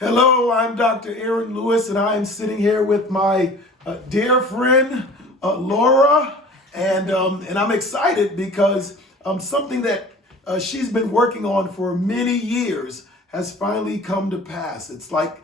Hello, I'm Dr. Aaron Lewis, and I am sitting here with my dear friend Laura, and I'm excited because something that she's been working on for many years has finally come to pass. It's like,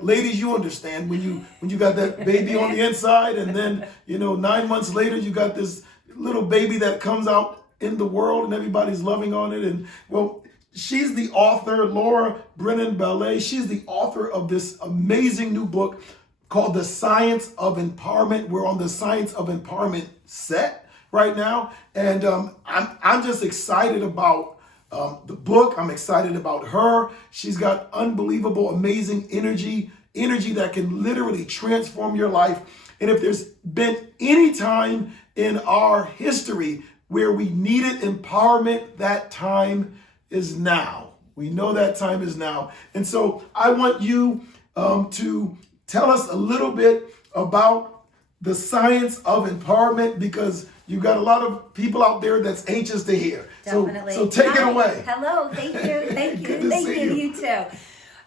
ladies, you understand when you got that baby on the inside, and then 9 months later you got this little baby that comes out in the world, and everybody's loving on it, and well. She's the author, Laura Brennan Ballet. She's the author of this amazing new book called The Science of Empowerment. We're on the Science of Empowerment set right now. And I'm just excited about the book. I'm excited about her. She's got unbelievable, amazing energy that can literally transform your life. And if there's been any time in our history where we needed empowerment, that time is now. We know that time is now. And so I want you to tell us a little bit about the science of empowerment, because you've got a lot of people out there that's anxious to hear. Definitely. So take it away. Hello, thank you, thank you, Good to thank see you, you. you too.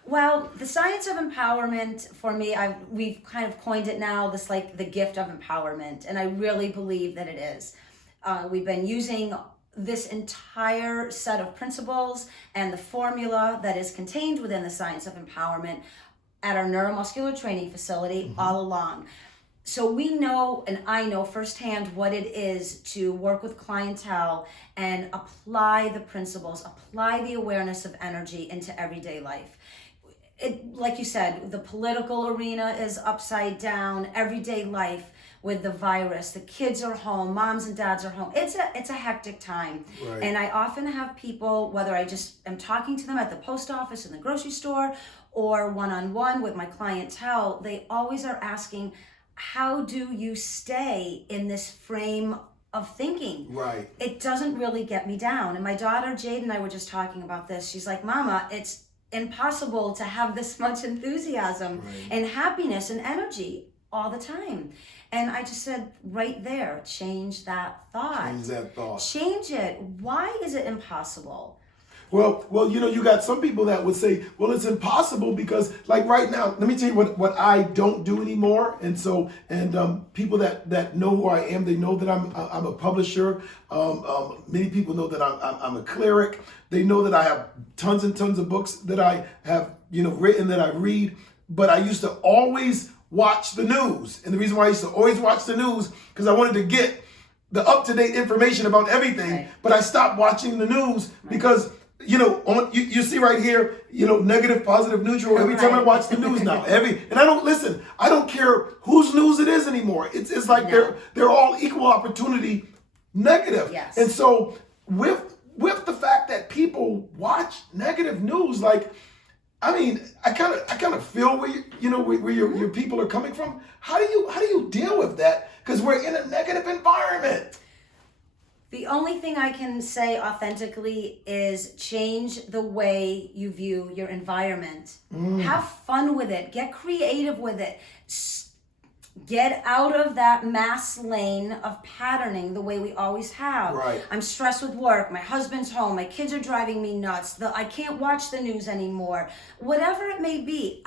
Well, the science of empowerment for me, we've kind of coined it now, this like the gift of empowerment, and I really believe that it is. We've been using this entire set of principles and the formula that is contained within the science of empowerment at our neuromuscular training facility all along. So we know, and I know firsthand what it is to work with clientele and apply the principles, apply the awareness of energy into everyday life. Like you said, the political arena is upside down, everyday life with the virus. The kids are home, moms and dads are home. It's a hectic time. Right. And I often have people, whether I just am talking to them at the post office, in the grocery store, or one-on-one with my clientele, they always are asking, how do you stay in this frame of thinking? Right. It doesn't really get me down. And my daughter Jade and I were just talking about this. She's like, Mama, it's impossible to have this much enthusiasm and happiness and energy all the time. And I just said, right there, change that thought. Change that thought. Change it. Why is it impossible? Well, you got some people that would say, well, it's impossible because, like right now, let me tell you what I don't do anymore. And so, people that know who I am, they know that I'm a publisher. Many people know that I'm a cleric. They know that I have tons and tons of books that I have, written, that I read. But I used to always watch the news. And the reason why I used to always watch the news, because I wanted to get the up-to-date information about everything. Right. But I stopped watching the news because you see right here, negative, positive, neutral. Every time I watch the news now, and I don't listen. I don't care whose news it is anymore. It's like they're all equal opportunity negative. Yes. And so with the fact that people watch negative news, like, I mean, I kind of feel where where your people are coming from. How do you deal with that? Because we're in a negative environment. The only thing I can say authentically is change the way you view your environment. Have fun with it. Get creative with it. Get out of that mass lane of patterning the way we always have. Right. I'm stressed with work. My husband's home. My kids are driving me nuts. I can't watch the news anymore. Whatever it may be,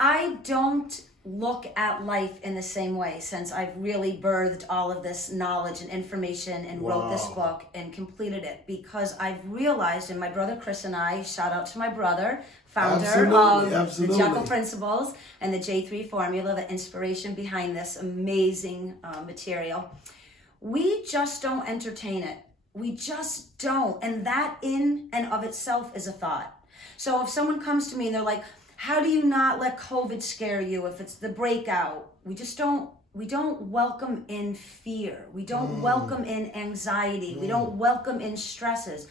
I don't look at life in the same way since I've really birthed all of this knowledge and information and wrote this book and completed it, because I've realized, and my brother Chris and I, shout out to my brother, founder of the Jekyll Principles and the J3 formula, the inspiration behind this amazing material. We just don't entertain it. We just don't. And that in and of itself is a thought. So if someone comes to me and they're like, how do you not let COVID scare you if it's the breakout? We don't welcome in fear. We don't welcome in anxiety. We don't welcome in stresses.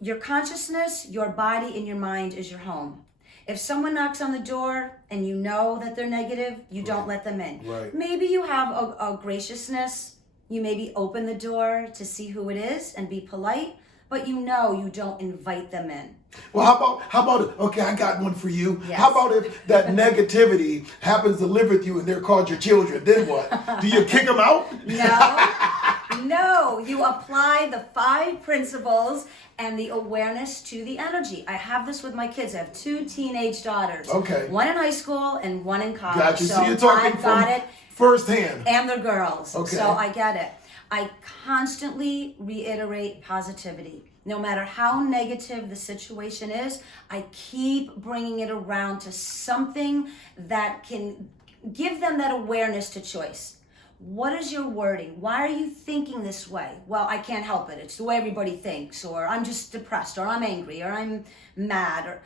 Your consciousness, your body, and your mind is your home. If someone knocks on the door and you know that they're negative, you don't let them in. Right. Maybe you have a graciousness. You maybe open the door to see who it is and be polite, but you don't invite them in. Well, how about okay, I got one for you. Yes. How about if that negativity happens to live with you and they're called your children? Then what? Do you kick them out? No, you apply the 5 principles and the awareness to the energy. I have this with my kids. I have 2 teenage daughters. Okay. One in high school and one in college. Got you. So you're talking I've got from it. firsthand. And they're girls. Okay. So I get it. I constantly reiterate positivity. No matter how negative the situation is, I keep bringing it around to something that can give them that awareness to choice. What is your wording? Why are you thinking this way? Well, I can't help it. It's the way everybody thinks, or I'm just depressed, or I'm angry, or I'm mad, or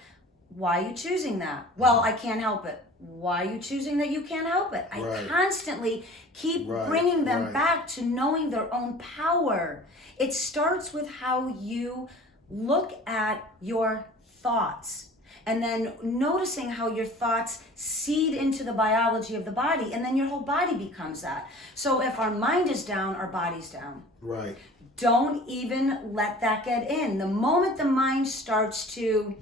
why are you choosing that? Well, I can't help it. Why are you choosing that you can't help it? I Right. constantly keep bringing them back to knowing their own power. It starts with how you look at your thoughts, and then noticing how your thoughts seed into the biology of the body, and then your whole body becomes that. So if our mind is down, our body's down. Right. Don't even let that get in. The moment the mind starts to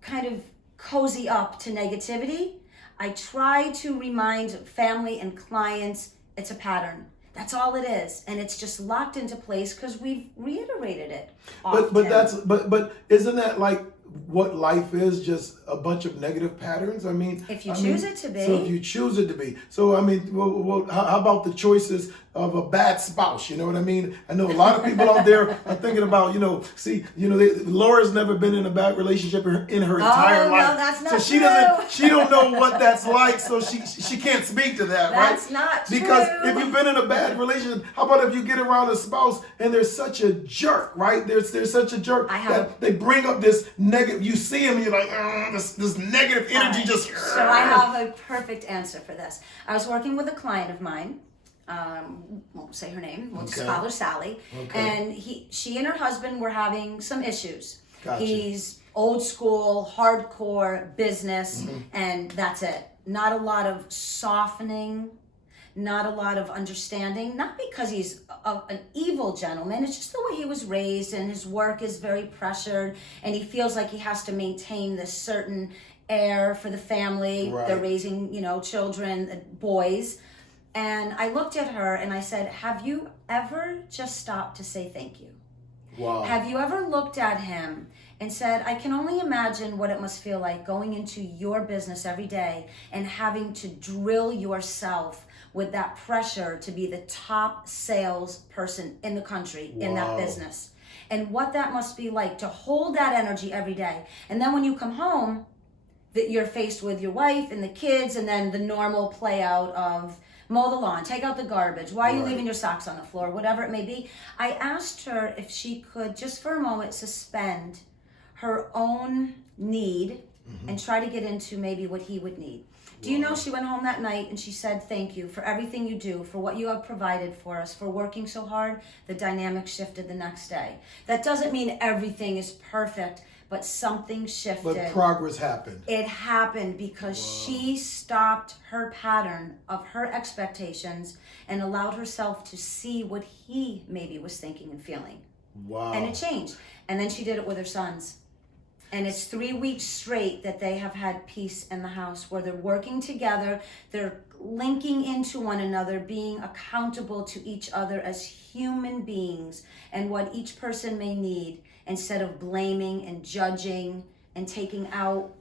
kind of cozy up to negativity, I try to remind family and clients it's a pattern. That's all it is, and it's just locked into place because we've reiterated it often. But isn't that like what life is? Just a bunch of negative patterns. I mean, if you choose it to be. So if you choose it to be. So I mean, how about the choices of a bad spouse? You know what I mean? I know a lot of people out there are thinking about, Laura's never been in a bad relationship in her entire life. No, that's not so she true. she don't know what that's like. So she can't speak to that, right? That's not true. Because if you've been in a bad relationship, how about if you get around a spouse and there's such a jerk, right? There's such a jerk that they bring up this negative. You see him, you're like, this negative energy just. So I have a perfect answer for this. I was working with a client of mine. Won't say her name. We'll just call her Sally. Okay. And she and her husband were having some issues. Gotcha. He's old school, hardcore business, and that's it. Not a lot of softening, not a lot of understanding. Not because he's an evil gentleman. It's just the way he was raised, and his work is very pressured, and he feels like he has to maintain this certain air for the family. Right. They're raising, children, boys. And I looked at her and I said, have you ever just stopped to say thank you? Wow. Have you ever looked at him and said, I can only imagine what it must feel like going into your business every day and having to drill yourself with that pressure to be the top salesperson in the country in that business. And what that must be like to hold that energy every day. And then when you come home, that you're faced with your wife and the kids, and then the normal play out of mow the lawn, take out the garbage, why are you leaving your socks on the floor, whatever it may be. I asked her if she could, just for a moment, suspend her own need and try to get into maybe what he would need. Do you know she went home that night and she said, thank you for everything you do, for what you have provided for us, for working so hard. The dynamic shifted the next day. That doesn't mean everything is perfect, but something shifted. But progress happened. It happened because she stopped her pattern of her expectations and allowed herself to see what he maybe was thinking and feeling. Wow. And it changed. And then she did it with her sons. And it's 3 weeks straight that they have had peace in the house, where they're working together, they're linking into one another, being accountable to each other as human beings and what each person may need, instead of blaming and judging and taking out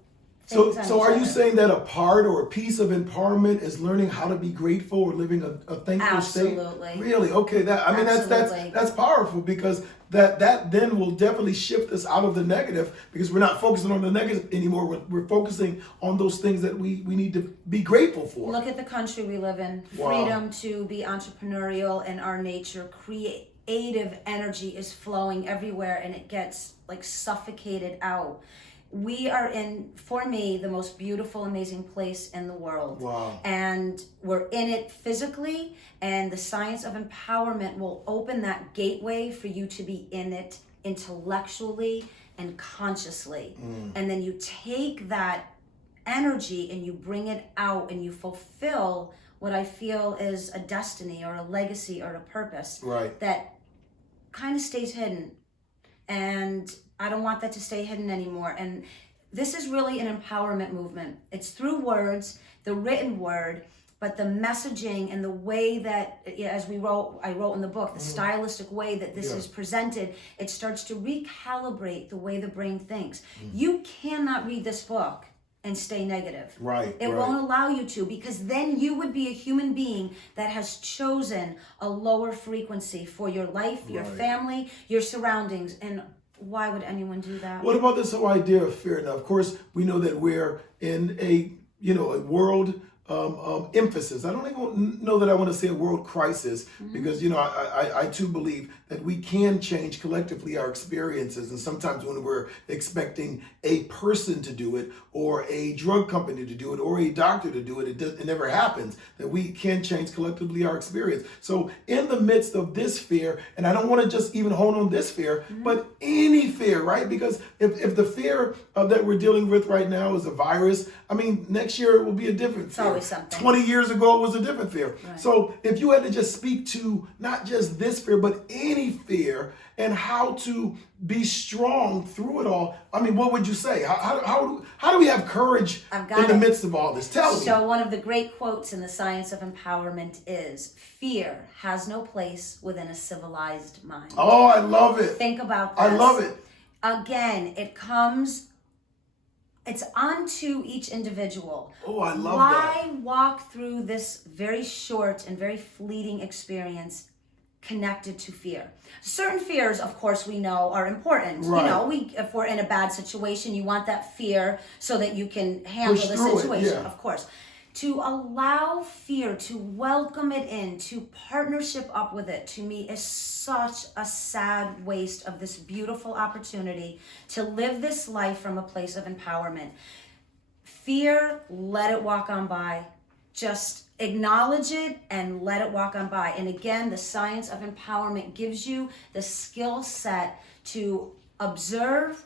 things on So each are you other. saying that a part or a piece of empowerment is learning how to be grateful or living a thankful state? Absolutely. Really? Okay. Absolutely. That's powerful, because that then will definitely shift us out of the negative, because we're not focusing on the negative anymore. We're focusing on those things that we need to be grateful for. Look at the country we live in. Wow. Freedom to be entrepreneurial, and our nature, creative energy is flowing everywhere, and it gets like suffocated out. We are in, for me, the most beautiful, amazing place in the world. Wow. And we're in it physically, and the science of empowerment will open that gateway for you to be in it intellectually and consciously. And then you take that energy and you bring it out and you fulfill what I feel is a destiny or a legacy or a purpose that kind of stays hidden. And I don't want that to stay hidden anymore. And this is really an empowerment movement. It's through words, the written word, but the messaging and the way that, as I wrote in the book, the stylistic way that this is presented, it starts to recalibrate the way the brain thinks. You cannot read this book and stay negative. Right. It won't allow you to, because then you would be a human being that has chosen a lower frequency for your life, your family, your surroundings. And why would anyone do that? What about this whole idea of fear? Now, of course, we know that we're in a world emphasis. I don't even know that I want to say a world crisis, because I too believe that we can change collectively our experiences, and sometimes when we're expecting a person to do it, or a drug company to do it, or a doctor to do it, it never happens. That we can change collectively our experience. So in the midst of this fear, and I don't want to just even hone on this fear, but any fear, right? Because if the fear that we're dealing with right now is a virus, I mean, next year it will be a different fear. Always something. 20 years ago, it was a different fear. Right. So if you had to just speak to not just this fear, but any fear, and how to be strong through it all, I mean, what would you say? How do we have courage in the midst of all this? Tell me. So one of the great quotes in the Science of Empowerment is, fear has no place within a civilized mind. Oh, I love it. Think about this. I love it. Again, it's onto each individual. Oh, I love that. Why walk through this very short and very fleeting experience connected to fear? Certain fears, of course, we know are important. Right. If we're in a bad situation, you want that fear so that you can handle Push the through it, situation, yeah. of course. To allow fear, to welcome it in, to partnership up with it, to me is such a sad waste of this beautiful opportunity to live this life from a place of empowerment. Fear, let it walk on by. Just acknowledge it and let it walk on by. And again, the Science of Empowerment gives you the skill set to observe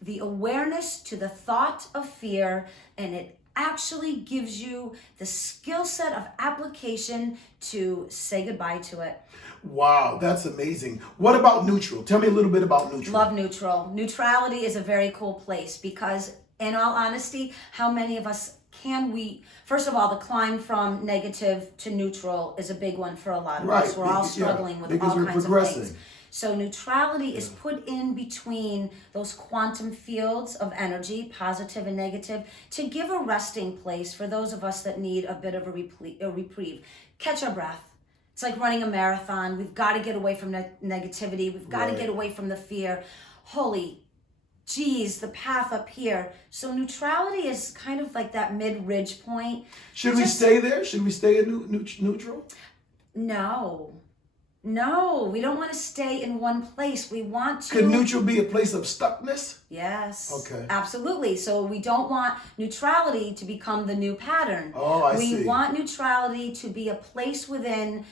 the awareness to the thought of fear, and it actually gives you the skill set of application to say goodbye to it. Wow, that's amazing. What about neutral? Tell me a little bit about neutral. Love neutral. Neutrality is a very cool place, because in all honesty, how many of us first of all, the climb from negative to neutral is a big one for a lot of us. We're all struggling with all kinds of things. So neutrality is put in between those quantum fields of energy, positive and negative, to give a resting place for those of us that need a bit of a reprieve. Catch our breath. It's like running a marathon. We've got to get away from negativity. We've got to get away from the fear. Holy geez, the path up here. So neutrality is kind of like that mid-ridge point. Should we stay there? Should we stay in neutral? No, we don't want to stay in one place. We want to... Could neutral be a place of stuckness? Yes. Okay. Absolutely. So we don't want neutrality to become the new pattern. Oh, I see. We want neutrality to be a place within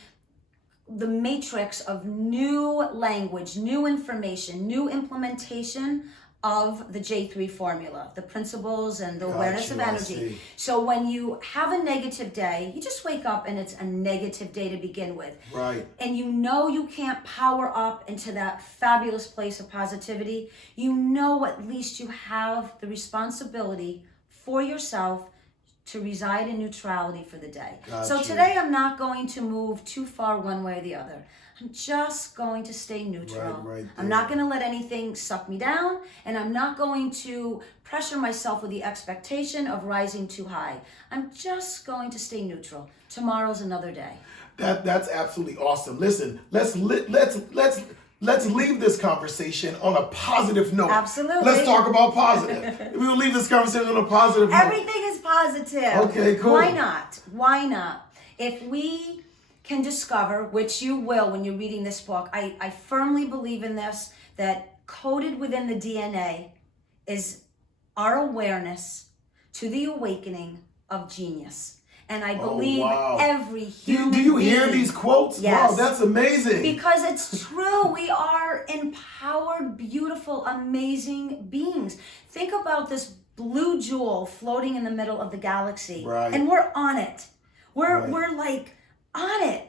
the matrix of new language, new information, new implementation of the J3 formula, the principles and the awareness of energy. So when you have a negative day, you just wake up and it's a negative day to begin with. Right. And you know you can't power up into that fabulous place of positivity. You know at least you have the responsibility for yourself to reside in neutrality for the day. So today I'm not going to move too far one way or the other. I'm just going to stay neutral. Right I'm not going to let anything suck me down, and I'm not going to pressure myself with the expectation of rising too high. I'm just going to stay neutral. Tomorrow's another day. That's absolutely awesome. Listen, let's leave this conversation on a positive note. Absolutely. Let's talk about positive. We will leave this conversation on a positive note. Everything is positive. Okay, cool. Why not? Why not? If we can discover, which you will when you're reading this book, I firmly believe in this, that coded within the DNA is our awareness to the awakening of genius. And I believe every human Do you being, hear these quotes? Yes. Wow, that's amazing. Because it's true. We are empowered, beautiful, amazing beings. Think about this blue jewel floating in the middle of the galaxy. Right. And we're on it. We're like on it.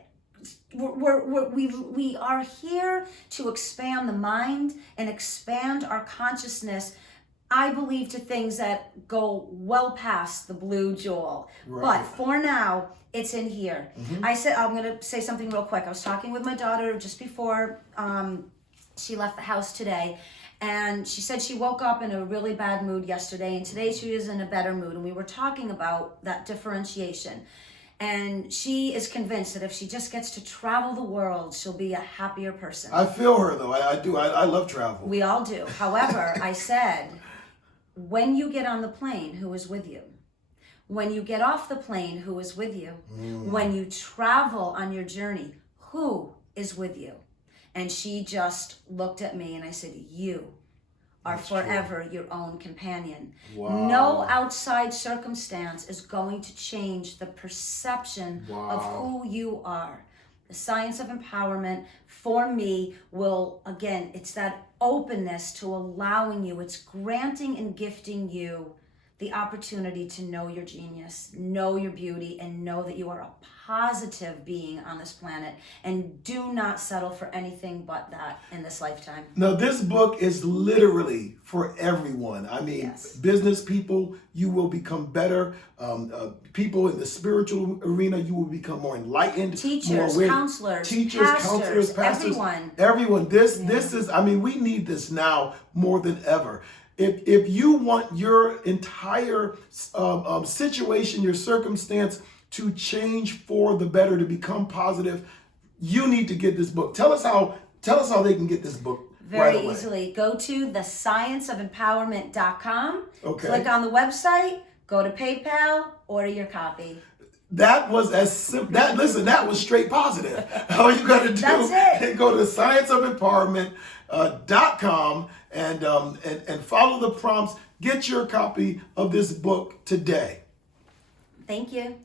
We are here to expand the mind and expand our consciousness I believe to things that go well past the blue jewel. Right. But for now, it's in here. I said, I'm going to say something real quick. I was talking with my daughter just before she left the house today. And she said she woke up in a really bad mood yesterday. And today she is in a better mood. And we were talking about that differentiation. And she is convinced that if she just gets to travel the world, she'll be a happier person. I feel her though. I do. I love travel. We all do. However, I said, when you get on the plane, who is with you? When you get off the plane, who is with you? When you travel on your journey, who is with you? And she just looked at me and I said, you are forever your own companion. Wow. No outside circumstance is going to change the perception of who you are. The science of empowerment for me will, again, it's that openness to allowing you, it's granting and gifting you the opportunity to know your genius, know your beauty, and know that you are a positive being on this planet. And do not settle for anything but that in this lifetime. Now, this book is literally for everyone. I mean, Yes. business people, you will become better. People in the spiritual arena, you will become more enlightened. Teachers, more aware. counselors, Counselors, pastors, everyone. This is, I mean, we need this now more than ever. If you want your entire situation, your circumstance to change for the better, to become positive, you need to get this book. Tell us how they can get this book. Very right away. easily. Go to thescienceofempowerment.com. Okay. Click on the website, go to PayPal, order your copy. That was as simple. That was straight positive. All you got to do is go to scienceofempowerment.com and follow the prompts. Get your copy of this book today. Thank you.